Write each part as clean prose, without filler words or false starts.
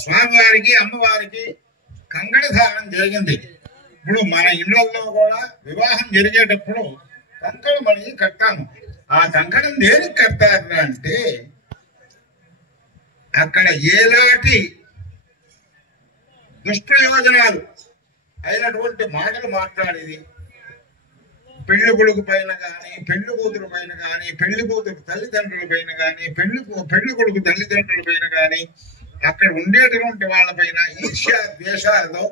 స్వామివారికి అమ్మవారికి కంకణధారణం జరిగింది. ఇప్పుడు మన ఇళ్లలో కూడా వివాహం జరిగేటప్పుడు కంకణమణి కట్టాము. ఆ కంకణం దేనికి కట్టారు అంటే అక్కడ ఏలాంటి దుష్ప్రయోజనాలు అయినటువంటి మాటలు మాట్లాడేది పెళ్లి కొడుకు పైన కానీ, పెళ్లి కూతురు పైన కానీ, పెళ్లి కూతురు తల్లిదండ్రుల పైన కానీ, పెళ్లి కొడుకు తల్లిదండ్రుల పైన కానీ, అక్కడ ఉండేటువంటి వాళ్ళ పైన ఈర్ష్య ద్వేషాలతో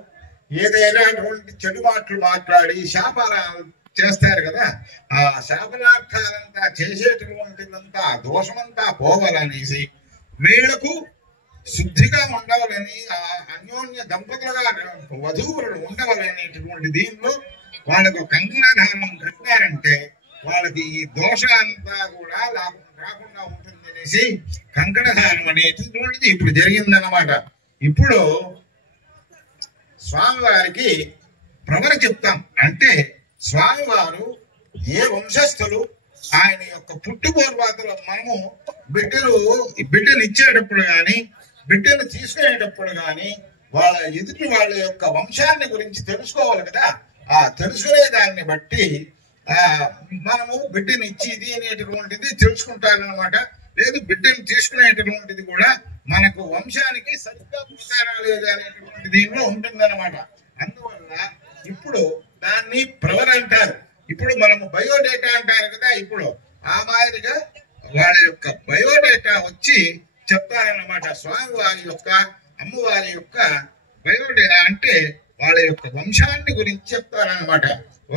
ఏదైనాటువంటి చెడు మాటలు మాట్లాడి శాపాలు చేస్తారు కదా. ఆ శాపనార్థాలంతా చేసేటటువంటిదంతా దోషమంతా పోవాలనేసి వీళ్లకు శుద్ధిగా ఉండవాలని, ఆ అన్యోన్య దంపతులుగా వధూవరులు ఉండవాలనేటటువంటి దీనిలో వాళ్ళకు కంకణధారణం కట్టారంటే వాళ్ళకి ఈ దోషాలంతా కూడా రాకుండా ఉంటుంది అనేసి కంకణధారణం అనేటటువంటిది ఇప్పుడు జరిగిందన్నమాట. ఇప్పుడు స్వామివారికి ప్రవర చెప్తాం అంటే స్వామివారు ఏ వంశస్థులు ఆయన యొక్క పుట్టుపూర్వాతలు మనము బిడ్డను ఇచ్చేటప్పుడు కానీ, బిడ్డను తీసుకునేటప్పుడు కానీ వాళ్ళ యొక్క వంశాన్ని గురించి తెలుసుకోవాలి కదా. ఆ తెలుసుకునే దాన్ని బట్టి మనము బిడ్డని ఇచ్చి ఇది అనేటటువంటిది తెలుసుకుంటారనమాట. లేదు బిడ్డను తీసుకునేటటువంటిది కూడా మనకు వంశానికి సరిగ్గా పుట్టారా లేదా అనేటటువంటి దీనిలో ఉంటుందన్నమాట. అందువల్ల ఇప్పుడు దాన్ని ప్రవర్ అంటారు. ఇప్పుడు మనము బయోడేటా అంటారు కదా. ఇప్పుడు ఆ మాదిరిగా వాళ్ళ యొక్క బయోడేటా వచ్చి చెప్తారన్నమాట. స్వామివారి యొక్క అమ్మవారి యొక్క బయోడేటా అంటే వాళ్ళ యొక్క వంశాన్ని గురించి చెప్తారన్నమాట.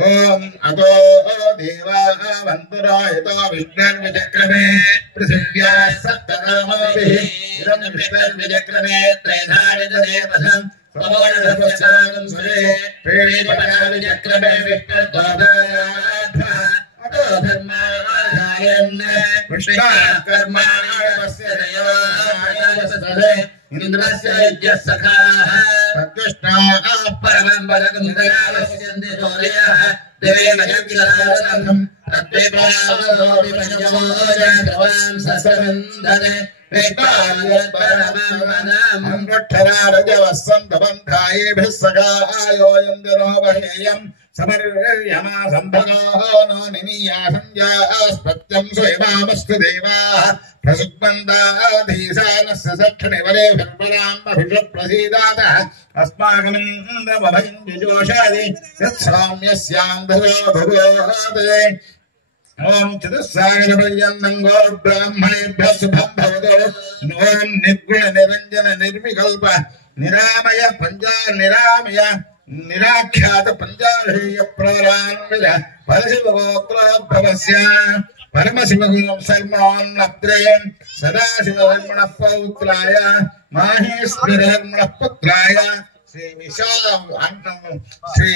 ఓం అదో దేవా వంతురాయతో విష్ణుర్విచక్రమే పృథివ్యా సప్తనామాభిః ఇదం విష్ణుర్విచక్రమే త్రైధారితదేవసం సమోనధపస్సానం సురే ప్రేణీపటావిచక్రమే విష్ణుర్దోదాభ్యః అతో ధర్మాధాయన్ విష్ణుకర్మాణి పశ్యదయోనాయవసదే ఇంద్రస్య యజ్ఞసఖాః తద్విష్ణాః పరమం బలగం దయావస్యంతి సూర్యః దేవేన యజ్ఞరావతం తద్విప్రావోపి పంచమోజాతవాం ససవందనే విష్ణాయపరమం అమృక్షరారజవస్సంతబంధాయేభిః సఖాయోయందనో వహేయం సమర్యమా సంభగో నో నినీయా సంజాస్పత్యం స్వయమామస్తు దేవాః ప్రసుగ్మందాధీశానస్య సక్షణివరే భర్వరాంబభిషప్రసీదాతః అస్మాకమింద్రమభయం యుజోషాది యత్సామ్యస్యాంధదో భువోదే. ఓం చతుస్సాగరపర్యంతం గోబ్రాహ్మణేభ్యः శుభం భవతు. ఓం నిర్గుణ నిరంజన నిర్వికల్ప నిరామయ నిరామయ నిరాఖ్యాత పంచాహేయ ప్రవరాన్విత పరశివగోత్రోద్భవస్య పరమశివ శర్మణోన్నత్రే సదాశివధర్మణ పౌత్రాయ మాహేశ్వరధర్మణ పుత్రాయ శ్రీ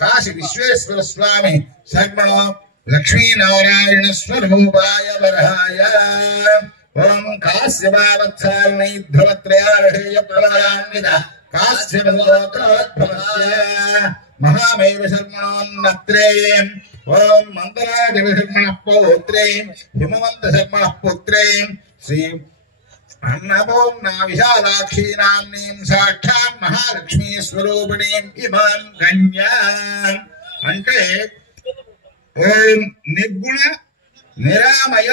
కాశీ విశ్వేశ్వర స్వామి శర్మణో లక్ష్మీనారాయణ స్వరూపాయ వరహాయ. ఓం కాశ్యపావత్సారణైధ్రువత్రయార్హేయ ప్రవరాన్విత కాశ్యపగోత్రోద్భవస్య మహామేవ శర్మణోన్నత్రే. ఓం మందరాజవ శర్మణ పౌత్రే హిమవంత శర్మణ పుత్రే శ్రీ అన్నపూర్ణ విశాలాక్షీ నామ్నీం సాక్షాత్ మహాలక్ష్మీ స్వరూపిణీం ఇమాం గణ్యాం. అంటే ఓం నిర్గుణ నిరామయ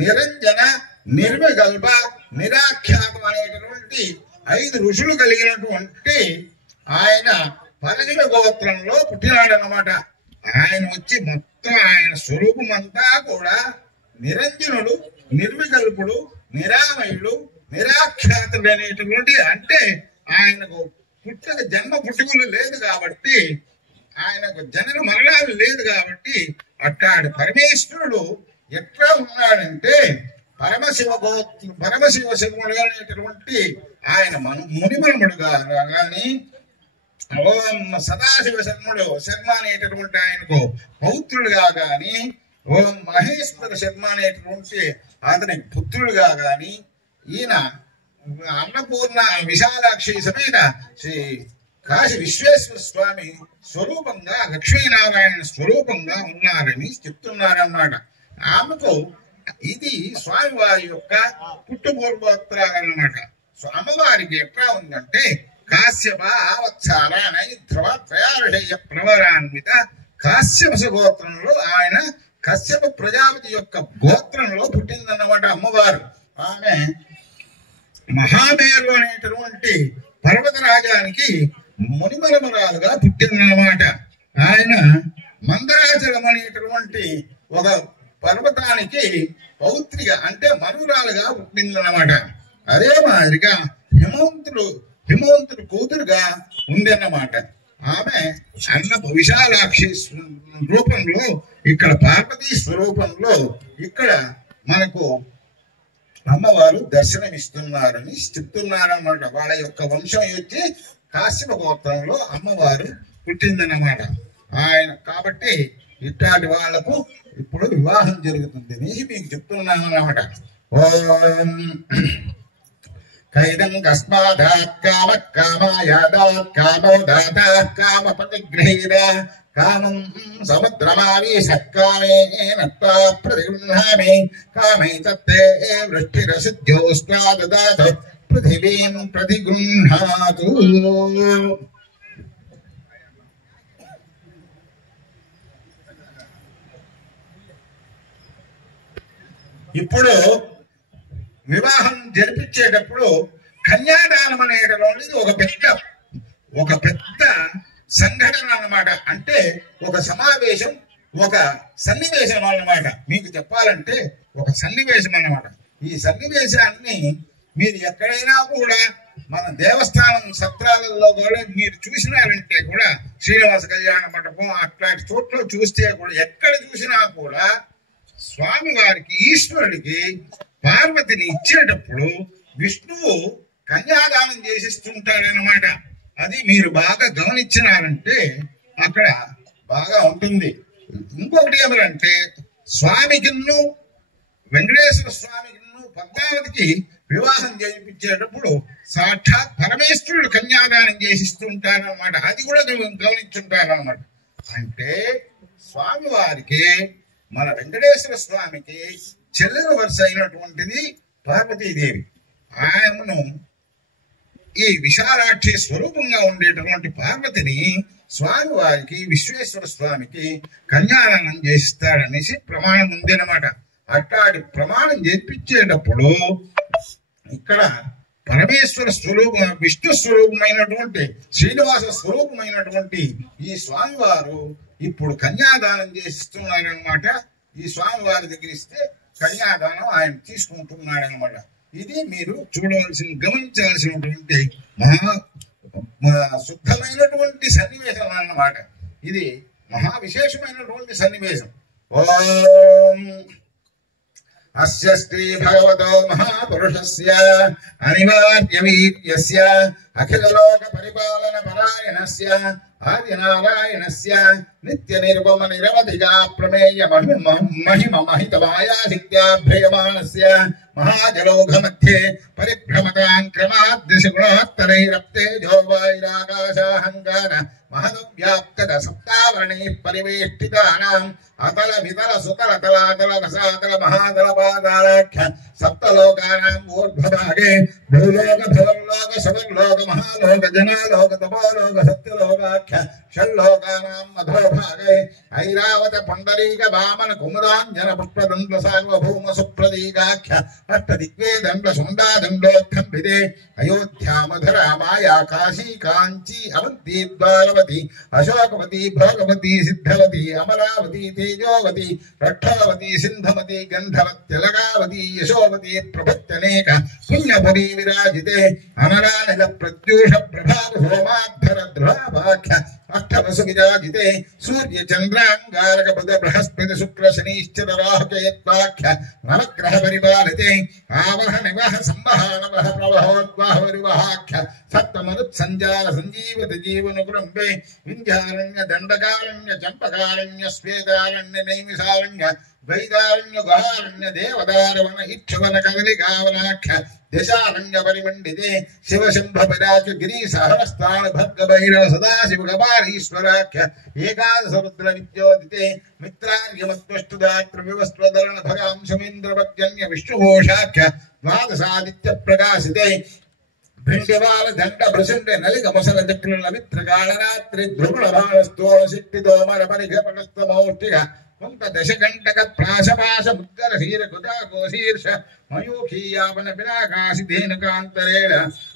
నిరంజన నిర్వికల్ప నిరాఖ్యాతం అనేటటువంటి 5 ఋషులు కలిగినటువంటి ఆయన పరశివ గోత్రంలో పుట్టినాడనమాట. ఆయన వచ్చి మొత్తం ఆయన స్వరూపం అంతా కూడా నిరంజనుడు, నిర్వికల్పుడు, నిరామయుడు, నిరాఖ్యాతుడు అనేటటువంటి అంటే ఆయనకు జన్మ పుట్టుకలు లేదు కాబట్టి, ఆయనకు జనన మరణాలు లేదు కాబట్టి అట్టాడు పరమేశ్వరుడు ఎట్లా ఉన్నాడంటే పరమశివ శర్ముడు అనేటటువంటి ఆయన మునిమనుడుగా గాని, ఓం సదాశివ శర్మ అనేటటువంటి ఆయనకు పౌత్రుడుగా గాని, ఓం మహేశ్వర శర్మ అనేటటువంటి అతని పుత్రుడుగా గాని, ఈయన అన్నపూర్ణ విశాలాక్షి సమేత శ్రీ కాశీ విశ్వేశ్వర స్వామి స్వరూపంగా లక్ష్మీనారాయణ స్వరూపంగా ఉన్నారని చెప్తున్నారన్నమాట. ఆమెకు ఇది స్వామివారి యొక్క పుట్టుపూర్వోత్తరాలన్నమాట. అమ్మవారికి ఎట్లా ఉందంటే కాశ్యప ఆవత్సాల నైధ్రవ త్రయారుషయ్య ప్రవరాన్విత కాశ్యప గోత్రంలో ఆయన కశ్యప ప్రజాపతి యొక్క గోత్రంలో పుట్టిందన్నమాట అమ్మవారు. ఆమె మహామేరు అనేటటువంటి పర్వతరాజానికి మునిమరమరాలుగా పుట్టిందన్నమాట. ఆయన మందరాచలం అనేటటువంటి ఒక పర్వతానికి పౌత్రిగా అంటే మనురాలుగా పుట్టిందన్నమాట. అదే మాదిరిగా హిమవంతుడు కూతురుగా ఉందన్నమాట. ఆమె విశాలాక్షి రూపంలో ఇక్కడ పార్వతీ స్వరూపంలో ఇక్కడ మనకు అమ్మవారు దర్శనమిస్తున్నారని చెప్తున్నారన్నమాట. వాళ్ళ యొక్క వంశం వచ్చి కాశ్యప గోత్రంలో అమ్మవారు పుట్టిందన్నమాట. ఆయన కాబట్టి ఇట్లాంటి వాళ్లకు ఇప్పుడు వివాహం జరుగుతుంది మీకు చెప్తున్నాను అన్నమాట. ఓం కైదం కస్మాదాత్ కామ కామాయాదాత్ కామో దాతాః కామ ప్రతిగృహీర కామం సముద్రమావీశ కామేన త్వా ప్రతిగృహ్ణామి కామైతత్తే వృష్టిరసిద్ధ్యోస్తా దదాతు పృథివీం ప్రతిగృహ్ణాతు. ఇప్పుడు వివాహం జరిపించేటప్పుడు కన్యాదానం అనేటటువంటిది ఒక పెద్ద సంఘటన అన్నమాట. అంటే ఒక సమావేశం, ఒక సన్నివేశం అన్నమాట. మీకు చెప్పాలంటే ఒక సన్నివేశం అన్నమాట. ఈ సన్నివేశాన్ని మీరు ఎక్కడైనా కూడా మన దేవస్థానం సత్రాలలో కూడా మీరు చూసినారంటే కూడా శ్రీనివాస కళ్యాణ మండపం అట్లాంటి చోట్ల చూస్తే కూడా ఎక్కడ చూసినా కూడా స్వామి వారికి ఈశ్వరుడికి పార్వతిని ఇచ్చేటప్పుడు విష్ణువు కన్యాదానం చేసిస్తుంటాడనమాట. అది మీరు బాగా గమనించినారంటే అక్కడ బాగా ఉంటుంది. ఇంకొకటి ఏమంటే స్వామికిన్ను వెంకటేశ్వర స్వామికిన్ను పద్మావతికి వివాహం చేయించేటప్పుడు సాక్షాత్ పరమేశ్వరుడు కన్యాదానం చేసిస్తుంటారనమాట. అది కూడా గమనించుంటారనమాట. అంటే స్వామి వారికి మన వెంకటేశ్వర స్వామికి చెల్లెల వరుస అయినటువంటిది పార్వతీదేవి. ఆయనను ఈ విశాలాక్షి స్వరూపంగా ఉండేటటువంటి పార్వతిని స్వామి వారికి విశ్వేశ్వర స్వామికి కన్యాదానం చేస్తాడనేసి ప్రమాణం ఉందన్నమాట. అట్లాంటి ప్రమాణం చేపించేటప్పుడు ఇక్కడ పరమేశ్వర స్వరూపం, విష్ణు స్వరూపమైనటువంటి శ్రీనివాస స్వరూపమైనటువంటి ఈ స్వామివారు ఇప్పుడు కన్యాదానం చేస్తున్నారనమాట. ఈ స్వామివారి దగ్గర ఇస్తే కన్యాదానం ఆయన తీసుకుంటున్నాడనమాట. ఇది మీరు గమనించాల్సినటువంటి శుద్ధమైనటువంటి సన్నివేశం అన్నమాట. ఇది మహా విశేషమైనటువంటి సన్నివేశం. ఓం అస్య శ్రీ భగవతో మహాపురుషస్య అనివార్య వీర్యస్య అఖిల లోక పరిపాలన పరాయణస్య ఆదినారాయణస్య నిత్య నిర్గమ నిరవధిగా ప్రమేయ మహిమ మహిత మాయాశక్త్యాభ్రయమాణస్య మహాజలోఘ మధ్యే పరిభ్రమతాం క్రమాద్దిశ గుణోత్తరైరప్తేజో వైరాకాశాహంకార మహదవ్యాప్త సప్తావరణి పరివేష్టితానాం అతల వితల సుతల తలాతల రసాతల మహాతల పాదాలాఖ్య సప్తలోకానాం ఊర్ధ్వభాగే భూలోక భవల్లోక సవర్లోక మహాలోక జనాలోక తపోలోక సత్యలోకాఖ్య షల్లోకానాం అధోభాగే ఐరావత పుండరీక వామన కుముదాంజన పుష్పదండ సార్వభౌమ సుప్రదీకాఖ్య అష్టదిగ్వేదండ శుండాదండోత్కంభిదే అయోధ్యా మధుర మాయా కాశీ కాంచీ అవంతి ద్వారవతి అశోకవతి భోగవతి సిద్ధవతి అమరావతి తేజోవతి రక్షావతి సింధమతి గంధవత్యలగావతి యశోవతి ప్రభత్యనేక పుణ్యపురీ విరాజితే అనరానిల ప్రత్యూష ప్రభావ హోమాధర ధ్రువాఖ్య అష్టవసు విరాజితే సూర్య చంద్రాంగారక బుధ బృహస్పతి శుక్ర శనిశ్చర రాహుకేత్వాఖ్య నవగ్రహ పరిపాలితే ఆవహ నివహ సంవహ ప్రవహోద్వాహ పరివహాఖ్య సప్తమరుత్ సంజాల సంజీవత జీవన కుటుంబే వింధ్యారణ్య దండకారణ్య చంపకారణ్య శ్వేతారణ్య నైమిషారణ్య వైదారణ్య గుహారణ్య దేవదారవన ఇక్షవన కదలికావనాఖ్య దశారణ్య పరిమండితే శివశంభ పిరాచ గిరి సహస్రాణ భర్గ భైరవ సదాశివ గబాలీశ్వరాఖ్య ఏకాదశరుద్ర విద్యోదితే మిత్రార్యమత్వష్టుదాత్ర వివస్త్రధరణ భగాంశమేంద్రవత్యన్య విష్ణుఘోషాఖ్య ద్వాదశాదిత్య ప్రకాశితే भिंडिवाल दंड भ्रसंड नलिग मसल चक्र मित्रकाल रात्रि ध्रुवण भाणस्तो सिट्टितो मर परिघपटस्थ मौष्टिक कुंत दशकंटक प्राशपाश मुद्गर शीर कुदा गोशीर्ष मयूखीयापन पिनाकाशि धेनुकांतरेण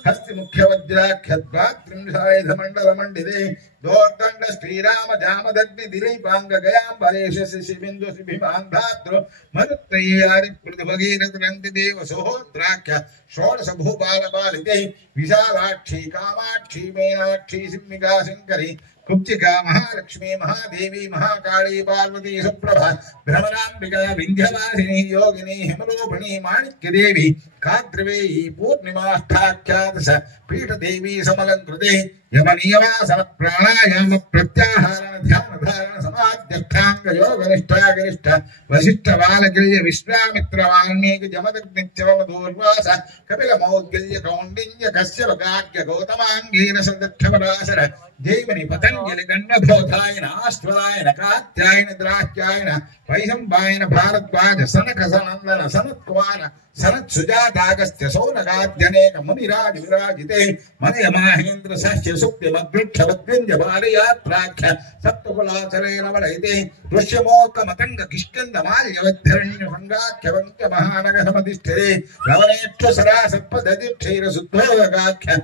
हस्ति मुख्य वज्राख्यद्वात्रिंशायुध मंडल मंडिते दोर्दंड श्रीराम जामदग्नि दिलीपांग गयाम्बरेश शिबिंदु शिभिमान्धाद्र मरुत्तय्यारि पृथ्वगीरथ रंति देव सोहोद्राख्य षोडश भूपाल पालिते विशालाक्षी कामाक्षी मीनाक्षी सिंहिका शंकरी कुब्जिका महालक्ष्मी महादेवी महाकाली पार्वती सुप्रभा भ्रमरांबिका विंध्यवासिनी योगिनी हिमरूपिणी माणिक्य देवी काद्रवेयी पूर्णिमाष्टाख्यादश पीठ देवी समलंकृते यमनियमासन प्राणायाम प्रत्याहारण ध्यान धारण समाध्यष्टांग योग निष्ठा गरिष्ठ वशिष्ठ बालगिल्य विश्वामित्र वाल्मीकि जमदग्निच्यवम दूर्वास कपिल मौद्गल्य कौंडिन्य कश्यप गाग्य गौतमांगीरस दक्षपराशर जैवनि पतंजलि गण्डबोधायन आश्वलायन कात्यायन द्राक्यायन वैशंपायन भारद्वाज सनक सनंदन सनत्कुमार सनत् सुजातागस्त्य सौनकाद्यनेक मुनिराज विराजिते मनय महेन्द्र सह्य सुक्ति मद्वृक्ष वद्विंज बालयात्राख्य सप्तकुलाचलेन वलयते दृश्यमोक मतंग किष्कंद माल्यवद्धरण्य संगाख्य वंक्य महानग समधिष्ठिते लवनेक्षु सरा सत्पदधिष्ठैर शुद्धोदकाख्य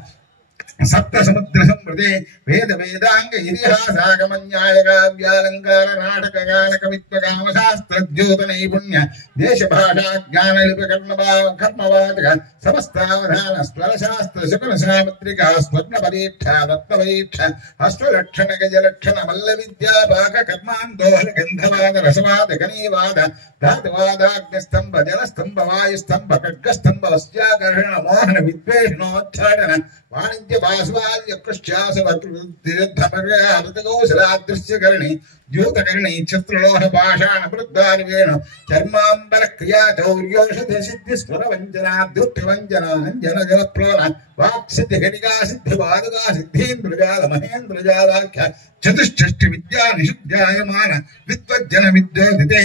सप्त समुद्र समृते वेद वेदांग इतिहासागम न्याय काव्यालंकार नाटक गान कवित्व काम शास्त्र द्योत नैपुण्य देश भाषा ज्ञान लिप कर्मवाचक समस्तावधान स्वर शास्त्र शुक्ल सामुद्रिका स्वप्न परीक्षा रत्न परीक्षा अष्टलक्षण गजलक्षण मल्ल विद्या भाग कर्मांदोहल गंधवाद रसवाद गणीवाद धातुवादाग्निस्तंभ जलस्तंभ वायुस्तंभ खड्गस्तंभ वस्याकर्षण मोहन विद्वेषणोच्चाटन वाणिज्य बासवाल्य कृष्यास वक्तृधमर्यादगौशलादृश्यकर्णी द्यूतकर्णी चित्रलोह पाषाण वृद्धार्वेण चर्मांबर क्रिया चौर्योषध सिद्धि स्वर वंजना द्युत्य वंजना अंजन जलप्रोण वाक् सिद्धि गणिका सिद्धि वादुका सिद्धीन्द्रजाल महेन्द्रजालाख्य चतुष्षष्टि विद्या निषुद्ध्यायमान विद्वज्जन विद्योदिते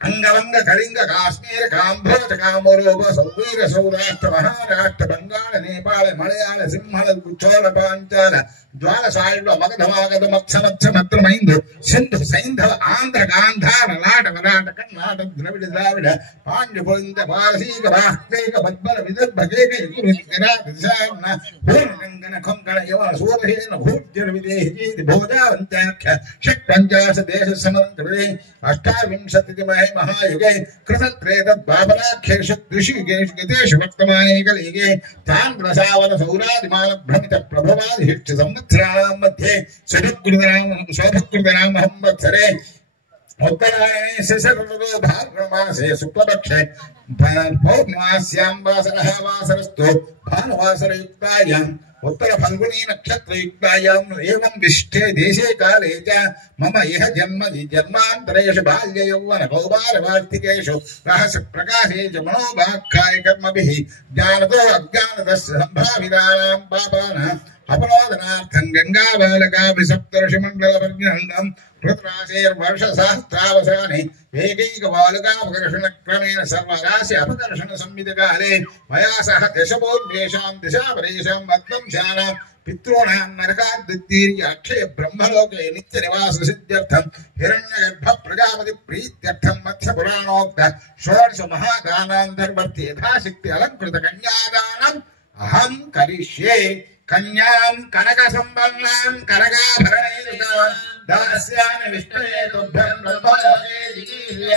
अंगवंग कलिंग काश्मीर काम्भोज कामरूप सौवीर सौराष्ट्र महाराष्ट्र बंगाल नेपाल मलयाल सिंहल चोल पांचाल ज्वाल साल्व मगध मागध मत्स्य मत्स्य मत्र मैंदु सिंधु सैंधव आंध्र गांधार लाट वराट कर्नाटक द्रविड़ द्राविड़ पांड्य पुलिंद पारसीक भास्तेक बद्बल विदर्भ केक युगुरुचिरा दिशान भूरंगन खंकण यवन सूरहेन भूज्यर विदेही भोजावंत्याख्य षट् पंचाश देश समंकृते अष्टाविंशति महायुगे कृतत्रेतद् बाबराख्येषु ऋषिकेषु गतेषु वर्तमाने कलियुगे ताम्रसावन सौरादिमान भ्रमित प्रभवादिहिष्ट संवत्सराणां मध्ये शोभकृतनाम संवत्सरे उत्तरायणे शशऋतौ भाद्रमासे शुक्लपक्षे पौर्णमास्यां वासरः वासरस्तु भानुवासरयुक्तायाम् उत्तर फल्गुनी नक्षत्र युक्तायां एवं विष्ठे देशे काले च मम यह जन्म जन्मान्तरेषु बाल्य यौवन कौमार वार्तिकेषु रहस्य प्रकाशे च मनोभाक्खाय कर्मभिः ज्ञानतो अज्ञानतस्य संभावितानां पापानां अपनोदनार्थं गंगाबालकाभिसप्तर्षिमण्डलपर्यन्तं ऋतुराशेर्वर्षसहस्रावसाने एकैकबालकापकर्षण क्रमेण सर्वराशि अपकर्षण संवितकाले मया सह दशपूर्वेषां दिशापरेषां मद्वंशानां पितॄणां नरकाद्युत्तीर्य अक्षय ब्रह्मलोके नित्यनिवाससिद्ध्यर्थं हिरण्यगर्भ प्रजापति प्रीत्यर्थं मत्स्यपुराणोक्त षोडश महादानान्तर्वर्ति यथाशक्ति अलङ्कृत कन्यादानम् अहं करिष्ये कन्यां कनक संबन्नां कनकाभरणैरुतां दास्यामि विष्णवे तुभ्यं ब्रह्मलोके जिगीर्य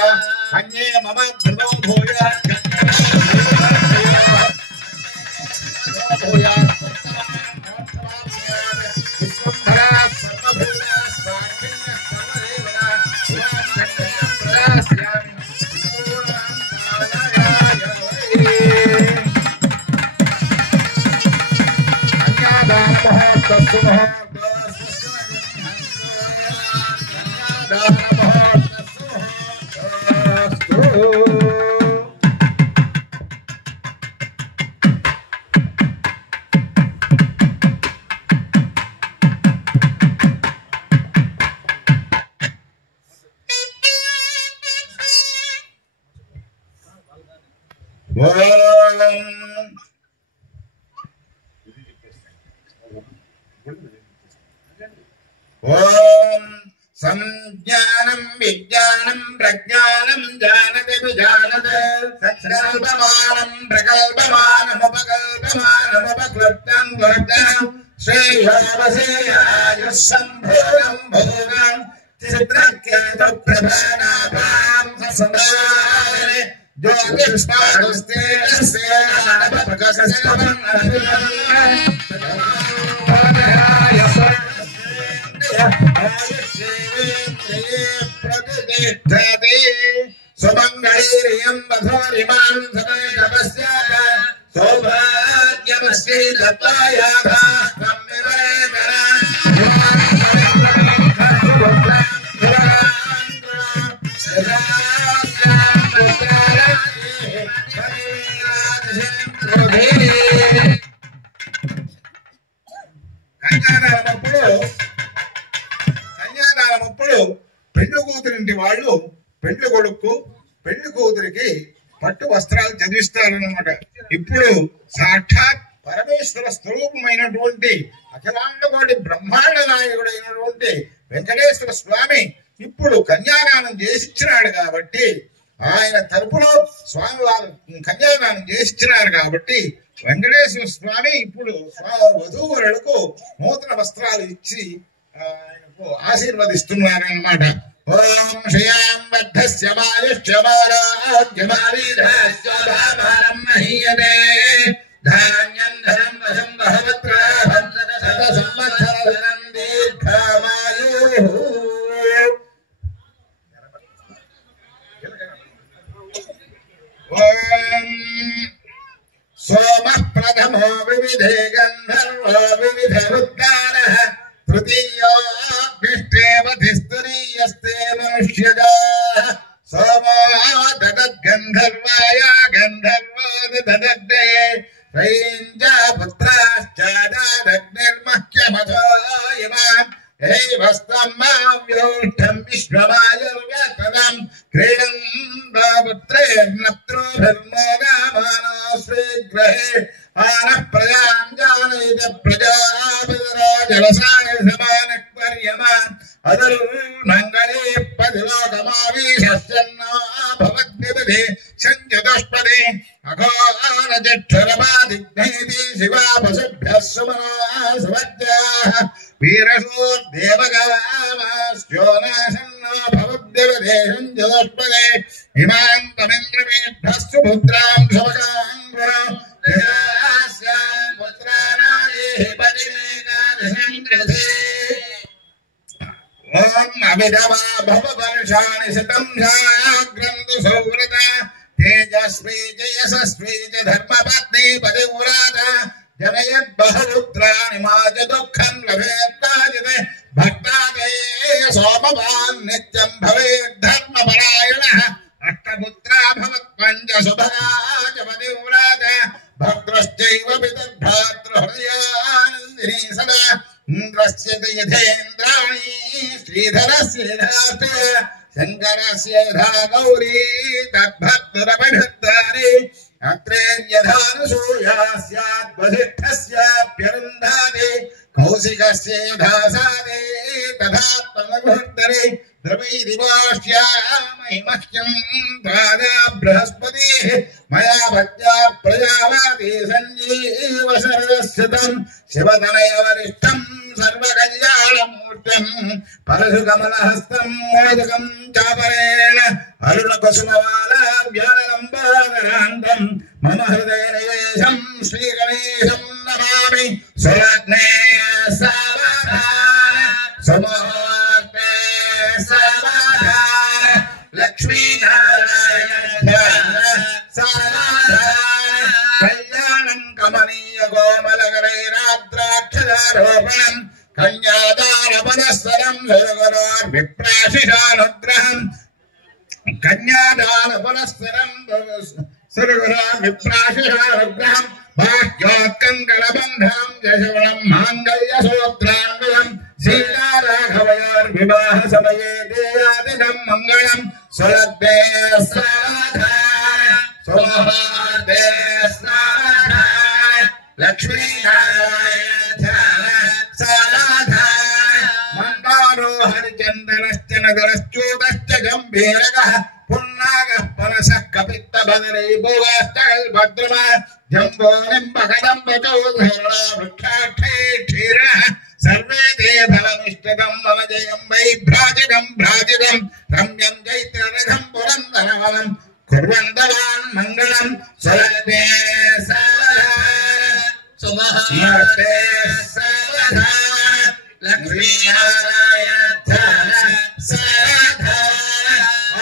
अन्ये मम भृतो भूयात् ఓం సంజ్ఞానం విజ్ఞానం ప్రజ్ఞానం జానతి విజానతే సంకల్పమానం ప్రకల్పమానముపకల్పమానముపక్లుప్తం వర్ధనం శ్రేయోవసేయాయుః సంభోగం భోగం చిత్రకేతు ప్రభానాభాం సందారే జ్యోతిష్మాగస్తేరస్యేనానపకసల్పం प्रतिष्ठते सुमङ्गलीरियं वधूरिमां समेतपस्याः सौभाग्यमस्यै दत्तायाधास्तं కన్యాదానమప్పుడు పెళ్లి కూతురింటి వాళ్ళు పెళ్లి కొడుకు పెళ్లి కూతురికి పట్టు వస్త్రాలు చదివిస్తారన్నమాట. ఇప్పుడు సాక్షాత్ పరమేశ్వర స్వరూపమైనటువంటి అఖిలాండకోటి బ్రహ్మాండ నాయకుడైనటువంటి వెంకటేశ్వర స్వామి ఇప్పుడు కన్యాదానం చేసిచ్చినాడు కాబట్టి ఆయన తరపులో స్వామి వారు కన్యాదానం చేసిచ్చినారు కాబట్టి వెంకటేశ్వర స్వామి ఇప్పుడు వధూవరులకు నూతన వస్త్రాలు ఇచ్చి ఆయనకు ఆశీర్వదిస్తున్నారన్నమాట. ఓం శ్రియాం బద్ధస్య మాయుష్యమారోగ్యమారీధస్యోధాభారం మహీయతే ధాన్యం ధనం వశం బహవత్రాభం శత సంవత్సరం దీర్ఘమాయుః. ఓం सोमः प्रथमो विविधे गन्धर्वो विविधरुद्गारः तृतीयोऽग्निष्टेवधिस्तुरीयस्ते मनुष्यजाः सोमो ददद्गन्धर्वाय गन्धर्वो ददग्ने रयिञ्जा पुत्राश्च दादग्निर्मह्यमथो इमान् एवस्तं माव्योष्ठं विश्वमायुर्व्यतनं क्रीडन्पुत्रेर्नप्त्रोभिर्मोगामानो श्रीग्रहे आनः प्रजां जानयित प्रजापितरो जलसाय समानक्वर्यमान् अदुर्मङ्गले पदिलोकमावीशश्चन्नो भवद्विविधे सञ्चतुष्पदे अघोरजक्षरपादिघ्नेति शिवा पशुभ्यः सुमनो सुवज्राः वीरसूर्देवगामास्यो नाशन्नो भवद्विविधे सञ्चतुष्पदे हिमान्तमिन्द्रमेभ्यः सुपुत्रां शवकाङ्गुरो दशास्यां पुत्राणादेः पतिमेकादशङ्कृते ओम अभिधवा भववर्षाणि शतं जाग्रन्तु सौव्रता तेजस्वी जयशस्वी च धर्मपत्नी पतिव्रता जनयत् बहुपुत्राणि मा च दुःखं लभेत्ताजिते भक्तादे सोमवान् नित्यं भवेत् धर्मपरायणः अष्टपुत्रा भवत् पञ्चसुभगा च पतिव्रता भद्रश्चैव पितर्भ्रातृहृदयानन्दिनी सदा इंद्रस्य यथेन्द्राणि श्रीधरस्य यथास्ते शङ्करस्य यथा गौरी तद्भक्तरभिभक्तानि अत्रेर्यथानुसूया स्यात् वसिष्ठस्याप्यरुन्धानि कौशिकस्य यथा सादे तथा त्वमभिभक्तरे द्रवैरिवाश्यामहि मह्यं त्वादा बृहस्पतिः मया भक्त्या प्रजावाति सञ्जीव सर्वस्यतं शिवतनयवरिष्ठं सर्वकल्याणमूर्तिं परशुकमलहस्तं मोदकं चापरेण अरुणकुसुममालाभ्यालम्बादरान्तं मम हृदये निवेशं श्रीगणेशं नमामि स्वलग्ने सावधान समूर्ते सावधान लक्ष्मीनारायण सावधान कल्याणं कमनीय गोमलकरैराद्राक्षदारोपणं कन्यादानपदस्वरं सुरगुरोर्विप्राशिषानुग्रहं कन्यादानपदस्वरं सुरगुरोर्विप्राशिषानुग्रहं बाह्योत्कङ्कणबन्धं यशवनं माङ्गल्यसूत्रान्वयं सीताराघवयोर्विवाहसमये देयादिनं मङ्गलं स्वलग्ने सावधान सौहार्दे सावधान लक्ष्मीनारायण ध्यान శ్రీనగరశ్చూతశ్చ గంభీరగః పున్నాగః పనసః కపిత్తబదరీభువశ్చకల్పద్రుమः జంబో నింబకదంబచోధరణా వృక్షాక్షే క్షీరः సర్వే తే ఫలమిష్టదం వనజయం వైభ్రాజకం భ్రాజకం రమ్యం చైత్రరథం పురందరవనం కుర్వంతవాన్ మంగళం స్వరతే సుమహతే సవధాన లక్ష్మీ నారాయణ సవధాన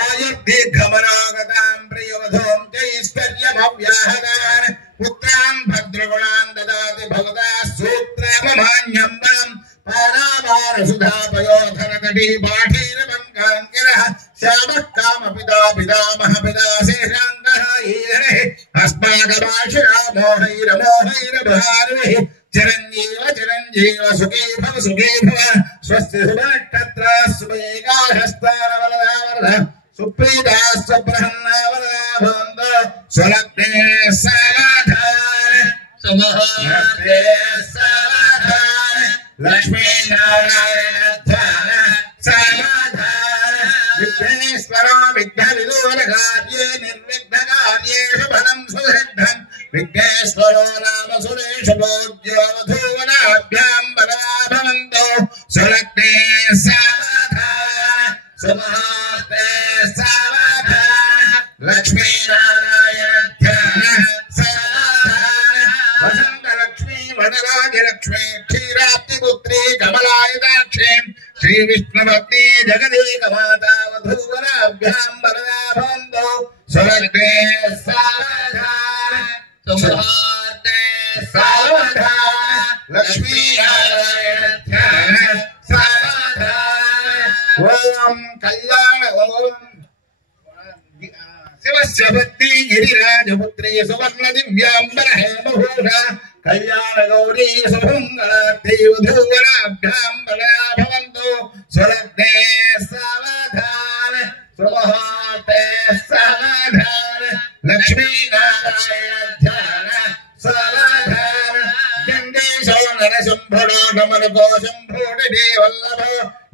ఆయుర్దీర్ఘమనాగతాం ప్రియవధూం చైశ్వర్యమవ్యాహదాన్ పుత్రాన్ భద్రగుణాన్ దదాతి భగవతా సూత్రమమాన్యం బలం పారావారసుధాపయోధరతటీ పాఠీరవంకాంకిరః శ్యామః కామపితా పితామహ పితా శేషాంగః ఈహరే అస్మాకమాశిరామోహైరమోహైరభారవిః చిరంజీవ చిరంజీవ సుఖీ భవ స్వస్తి శుభనక్షత్రా శుభేకాహస్తానవరదావరద సుప్రీతా స్వప్రహన్నావరదాభవంత స్వలగ్నే సవధాన సమహతే సవధాన లక్ష్మీ నారాయణ ధ్యాన సమాధాన విఘ్నేశ్వరా విఘ్న విదూరకార్యే నిర్విఘ్నకార్యేషు ఫలం సుసిద్ధం విఘ్నేశ్వరో నామ సురేషు భోజ్యోవధూవనాభ్యాం బలాభవంతో సులగ్నే సవధాన సమహతే సవధాన లక్ష్మీ నారాయణ ధ్యాన సమాధాన వసంత లక్ష్మీ వనరాజలక్ష్మీ క్షీరాప్తిపుత్రీ కమలాయుధాక్షీ శ్రీ విష్ణుభక్తి జగదేక మాతా వధూవరాభ్యాం వరదాభవంతో సులగ్నే సవధాన సమహతే సవధాన లక్ష్మీ నారాయణ ధ్యాన సమాధాన ఓం కళ్యాణ ఓం శివస్య భక్తి గిరిరాజపుత్రీ సువర్ణ దివ్యాంబర హేమభూష కళ్యాణ గౌరీ సుభంగళార్థీ వధూవరాభ్యాం బలాభవంతో సులగ్నే సవధాన సుమహతే సవధాన లక్ష్మీ నారాయణ ధ్యాన సవధాన గంగేశో నరసింహుడో నమరుగో శంభుడి వల్లభ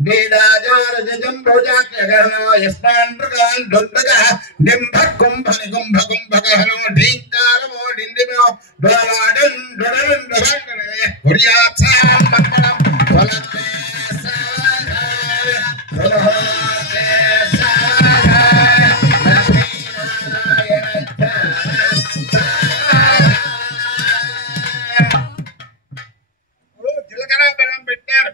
ీడాజారజంభుజాగ్రహణో యస్మాన్ మృగాన్ దుర్భగః డింభ కుంభ నికుంభ కుంభగహనో ఢీంకారమో డిండిమో డోలాడన్ డొడన్ డొడన్ కుర్యాత్సాం మంగళం ఫలతే సవధాన సమహతే సవధాన లక్ష్మీ నారాయణ ధ్యాన జీలకర్ర బెల్లం పెట్టారు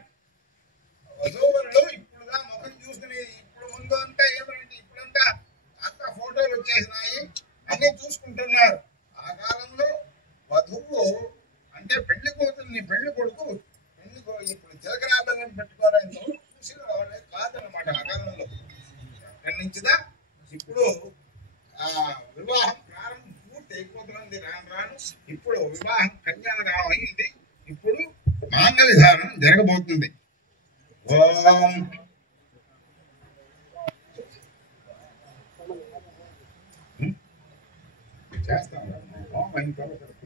వధూవరులు ఇప్పుడుగా ముఖం చూసుకుని ఇప్పుడు ముందు అంతా ఏమంటే ఇప్పుడంతా అంతా ఫోటోలు వచ్చేసినాయి అన్ని చూసుకుంటున్నారు. ఆ కాలంలో వధువు అంటే పెళ్లి కూతుర్ని పెళ్లి కొడుకు ఇప్పుడు జీలకర్ర బెల్లం పెట్టుకోవాలని చూసిన వాళ్ళే కాదనమాట. ఆ కాలంలో అక్కడి నుంచిదా ఇప్పుడు ఆ వివాహం ప్రారంభం పూర్తి అయిపోతున్నది. రాను రాను ఇప్పుడు వివాహం కన్యాదానం అయింది. ఇప్పుడు మాంగళ్యధానం జరగబోతుంది. ఓం చేస్తాం.